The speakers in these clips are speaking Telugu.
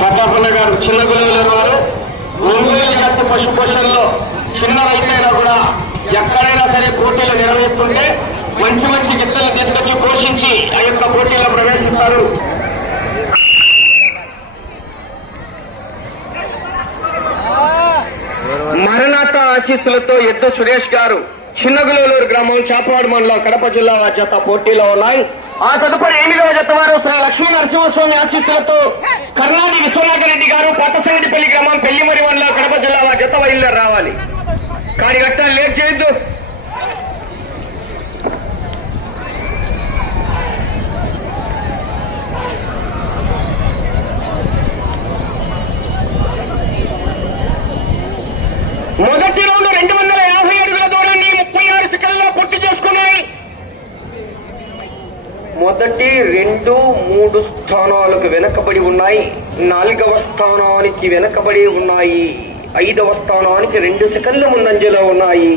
ప్రతాపన్న గారు చిన్న గురువుల వారు ఒంగోలు జాతి పశు పోషణలో చిన్న రైతైనా కూడా ఎక్కడైనా సరే పోటీలు నిర్వహిస్తుంటే మంచి మంచి గిత్తలు తీసుకొచ్చి పోషించి ఆ యొక్క పోటీలో ప్రవేశిస్తారు. మరణాత ఆశీస్సులతో ఎద్దు సురేష్ గారు చిన్నగులూరు గ్రామం చాపవాడ మండలం కడప జిల్లా జత పోటీలో ఉన్నాయి. ఆ తదుపరి 8వ జత వారు శ్రీ లక్ష్మీ నరసింహస్వామి ఆశీస్సులతో కర్ణాటి విశ్వనాథ్ రెడ్డి గారు పాతసంగటిపల్లి గ్రామం పెళ్లిమరి మండలం కడప జిల్లా జత బయలుదేరి రావాలి. కాడి గట్టాలు లేట్ చేయొద్దు. మొదటి రౌండ్ 250 అడుగుల దూరాన్ని 36 సెకండ్లలో పూర్తి చేసుకున్నాయి. మొదటి 2, 3 స్థానాలకు వెనకబడి ఉన్నాయి. 4వ స్థానానికి వెనకబడి ఉన్నాయి. 5వ స్థానానికి 2 సెకండ్ల ముందంజలో ఉన్నాయి.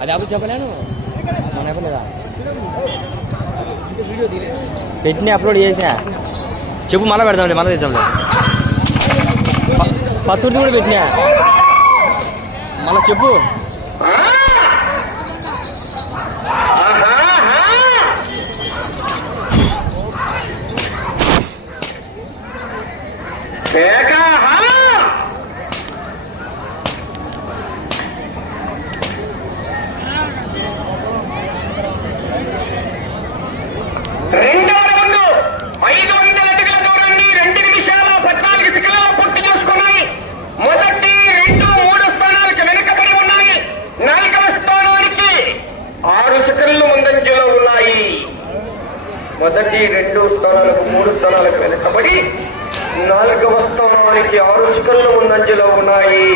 అది అప్పుడు చెప్పలేను చెప్పలేదా పెట్టిన అప్లోడ్ చేసా చెప్పు మళ్ళీ పెడతాంలే మళ్ళీ తెద్దాంలే పత్తుర్ది కూడా పెట్టినా మళ్ళీ చెప్పు రెండవ రౌండ్ 500 అడుగుల దూరాన్ని 2 నిమిషాల 14 సెకండ్లలో పూర్తి చేసుకున్నాయి. మొదటి 2, 3 స్థానాలకు వెనుకబడి ఉన్నాయి. 4వ స్థానానికి 6 సెకండ్లు ముందంజలో ఉన్నాయి. మొదటి 2 స్థానాలకు 3 స్థానాలకు వెనుకబడి 4వ స్థానానికి 6 సెకండ్లు ముందంజలో ఉన్నాయి.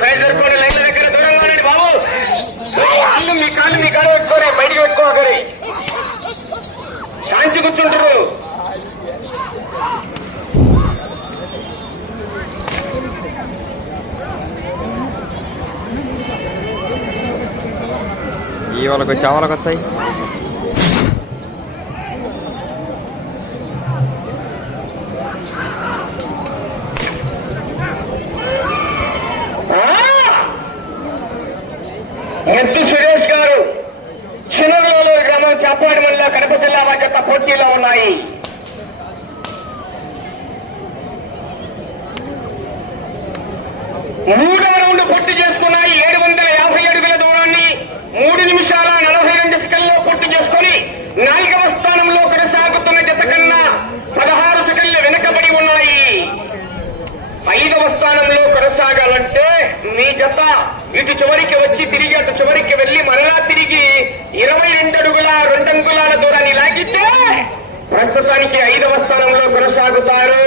సైడ్ జరుపుకోండి. లైన్ల దగ్గర దూరంగా ఉండండి బాబు. మీ కాళ్ళు పెట్టుకోరే, బయటికి పెట్టుకోకరి, శాంతి కూర్చుంటారు. ఈ వాళ్ళకి వచ్చి ఆ వాళ్ళకి వచ్చాయి. ఎద్దు సురేష్ గారు చిన్నగూడూరు గ్రామం చాపవాడ మండలం కడప జిల్లా జత పోటీలో ఉన్నాయి. మూడవ రౌండ్ పూర్తి చేసుకున్నాయి. 750 అడుగుల దూరాన్ని 3 నిమిషాల 42 సెకండ్లలో పూర్తి చేసుకుని 4వ స్థానంలో కొనసాగుతున్న జత కన్నా 16 సెకండ్లు వెనుకబడి ఉన్నాయి. 5వ స్థానంలో కొనసాగాలంటే మీ జత ఇటు చివరికి వచ్చి తిరిగి అటు చివరికి వెళ్లి మరలా తిరిగి 22 అడుగుల 2 అంగుళాల దూరాన్ని లాగితే ప్రస్తుతానికి 5వ స్థానంలో కొనసాగుతారు.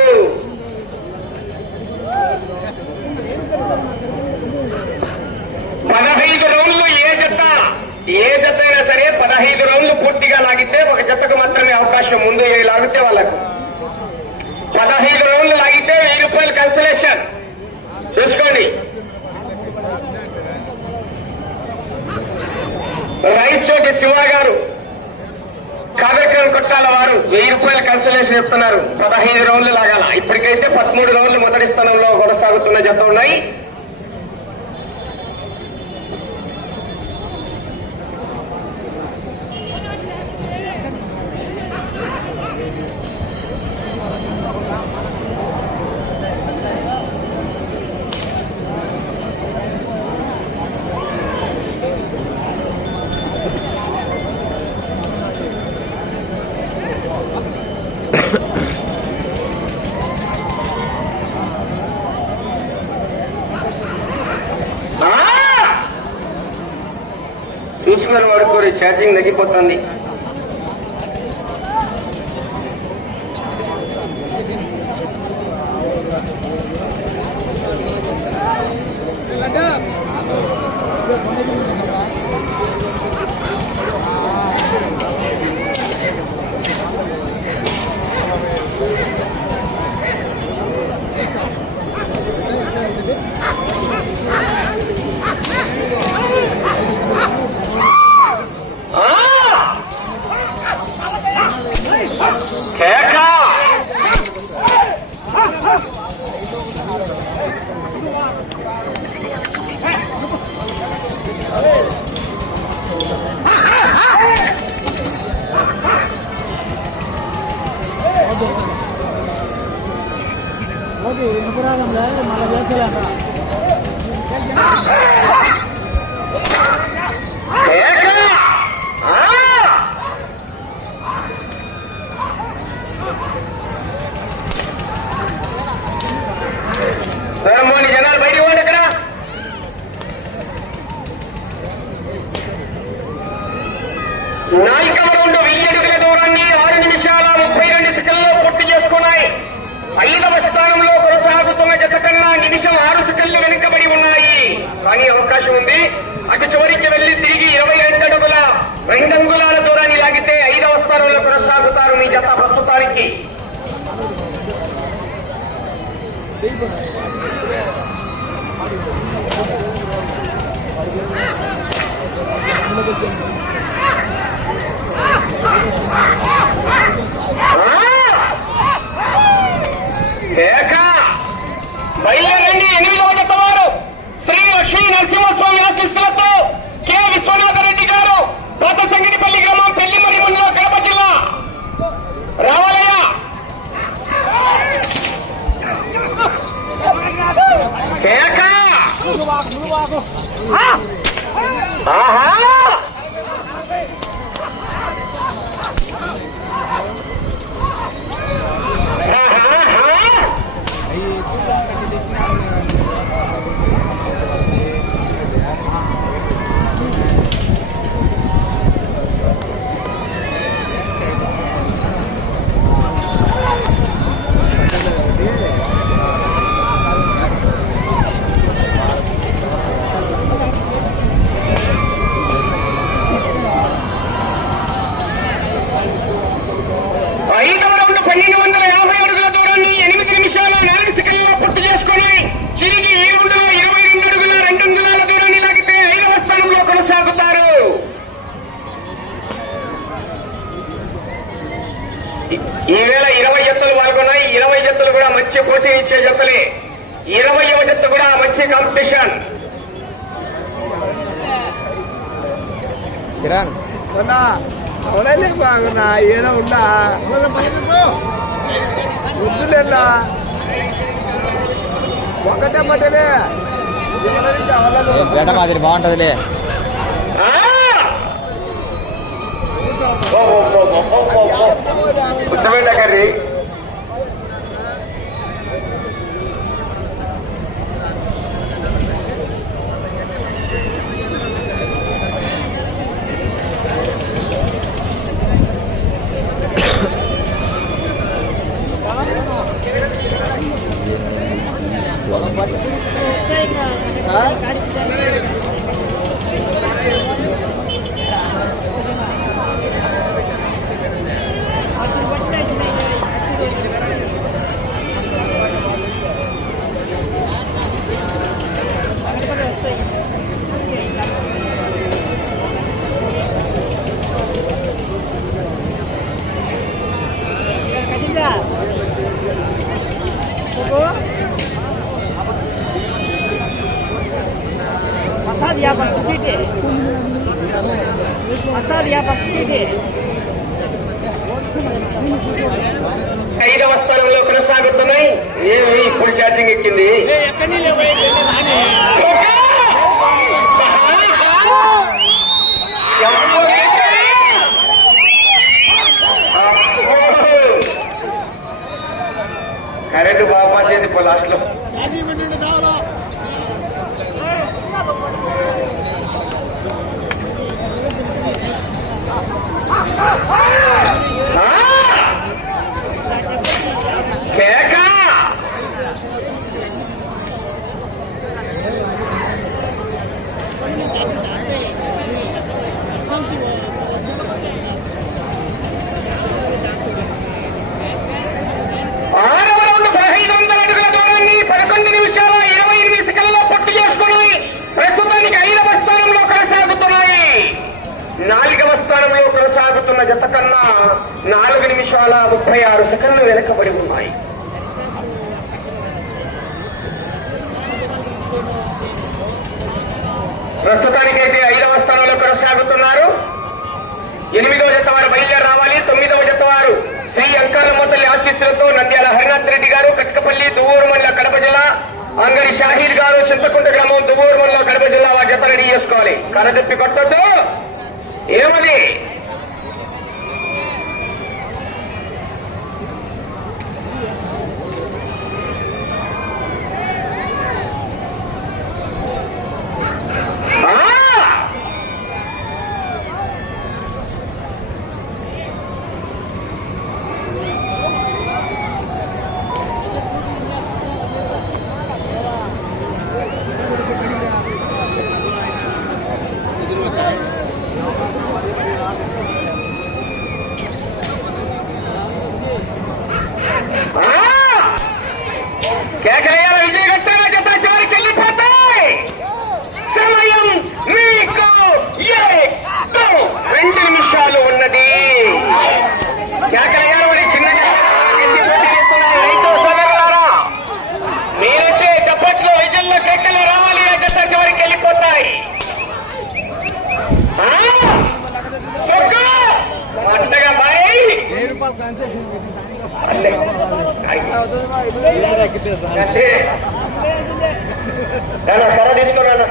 15 రౌండ్లు ఏ జత అయినా సరే 15 రౌండ్లు పూర్తిగా లాగితే ఒక జతకు మాత్రమే అవకాశం. ముందు లాగితే వాళ్ళకు 15 రౌండ్లు లాగితే 1000 రూపాయలు కన్సలేషన్ చూసుకోండి. రైచోటి శివ గారు కావ్యక్రమ కొట్టాల వారు 1000 రూపాయలు కన్సలేషన్ ఇస్తున్నారు. 15 రౌండ్లు లాగాల. ఇప్పటికైతే 13 రౌండ్లు మొదటి స్థానంలో కొనసాగుతున్న జత ఉన్నాయి. చూసుకున్న వరకు ఛార్జింగ్ తగ్గిపోతుంది. జనాలు బయట పోండి. ఇక్కడ నాయకం 1000 అడుగుల దూరాన్ని 6 నిమిషాల 32 సెకండ్లలో పూర్తి చేసుకున్నాయి. 5వ స్థానంలో కొనసాగుతున్న జత కన్నా నిమిషం 6 సెకండ్లు వెనుకబడి ఉన్నాయి. కానీ అవకాశం ఉంది. అటు చివరికి వెళ్లి తిరిగి 22 అడుగుల 2 అంగుళాల దూరాన్ని లాగితే 5వ స్థానంలో కొనసాగుతారు మీ జత ప్రస్తుతానికి. బయలుదేరండి. 8వ జత వారు శ్రీ లక్ష్మీ నరసింహస్వామి ఆశీస్సులతో కె విశ్వనాథరెడ్డి గారు, పాత సంగిడిపల్లి గ్రామం, పెళ్లిమరి మండలం, కడప జిల్లా. రావాలయ్య. ఆహా ఈవేళ 20 జతలు పాల్గొన్నాయి. 20 జతలు కూడా మంచి పోటీ ఇచ్చే జతలే. 20వ జత కూడా మంచి కాంపిటీషన్. అవలే బాగున్నా ఏదో ఉన్నా వద్దులేనా ఒకటే మటనే బేట మాదిరి బాగుంటదిలే. కూర్చోబెట్ట కర్రీ ఐదవ స్థానంలో కొనసాగుతున్నాయి. ఏమి ఇప్పుడు ఛార్జింగ్ ఎక్కింది. కరెంటు బాగా పాస్ అయింది ఇప్పుడు లాస్ట్ లో. ఆరవ రౌండ్ 1500 అడుగుల దూరాన్ని 11 నిమిషాల 28 సెకన్లలో పూర్తి చేసుకుని ప్రస్తుతానికి 5వ స్థానంలో కొనసాగుతున్నాయి. 4వ స్థానంలో కొనసాగుతున్న జత కన్నా 4 నిమిషాల 36 సెకన్లు వెనకబడి ఉన్నాయి. ప్రస్తుతానికైతే 5వ స్థానంలో కొనసాగుతున్నారు. 8వ జత వారు బయలుదేరి రావాలి. 9వ జత వారు శ్రీ అంకాలమ్మ తల్లి ఆశీస్సులతో నంద్యాల హరినాథ్ రెడ్డి గారు కట్కపల్లి దువ్వూరు మండల కడప జిల్లా, అంగడి షాహీద్ గారు చింతకుంట గ్రామం దువ్వూరు మండల కడప జిల్లా వారి జత రెడీ చేసుకోవాలి. కరదప్పి కొట్టద్దు. ఏమది కేకయ్యాల విజయగట్టాల జత చివరికి వెళ్ళిపోతాయి. సమయం మీకు 2 నిమిషాలు ఉన్నది. కేకయ్యాల వారి చిన్న రైతు సోదరులారా, మీరంటే చప్పట్లు విజయంలో కేకలు రావాలి. ఆ జత చివరికి వెళ్ళిపోతాయి. అంతగా బాయ్ కర్ర తీసుకున్నాను.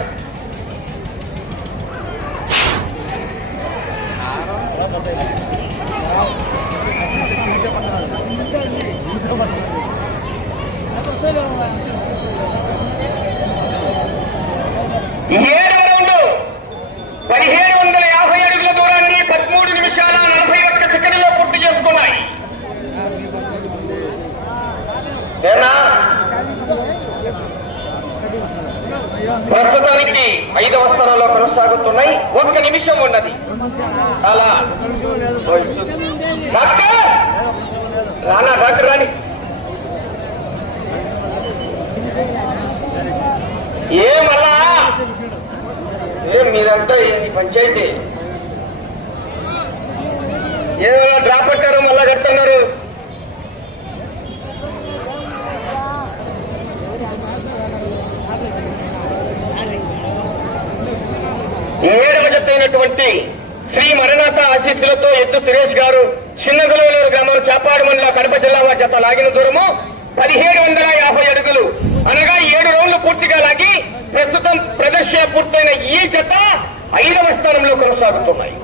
ఏడవ రౌండ్ 1750 అడుగుల దూరాన్ని 13 నిమిషాల 41 సెకండ్లలో పూర్తి చేసుకున్నాయి. ప్రస్తుతానికి 5వ స్థానంలో కొనసాగుతున్నాయి. 1 నిమిషం ఉన్నది. అలా డాక్టర్ రానా, డాక్టర్ రాని ఏమల్లా ఏం మీదంతా ఏంది పంచాయతీ? ఏమైనా డ్రాప్ పెట్టారు, మళ్ళా చెప్తున్నారు. ఏడవ జత అయినటువంటి శ్రీ మరణాథ ఆశీస్సులతో ఎద్దు సురేష్ గారు చిన్నగలూరు గ్రామం చాపాడు మండల కడప జిల్లా వారి జత లాగిన దూరము 1750 అడుగులు, అనగా 7 రౌండ్లు పూర్తిగా లాగి ప్రస్తుతం ప్రదర్శన పూర్తయిన ఈ జత 5వ స్థానంలో కొనసాగుతున్నాయి.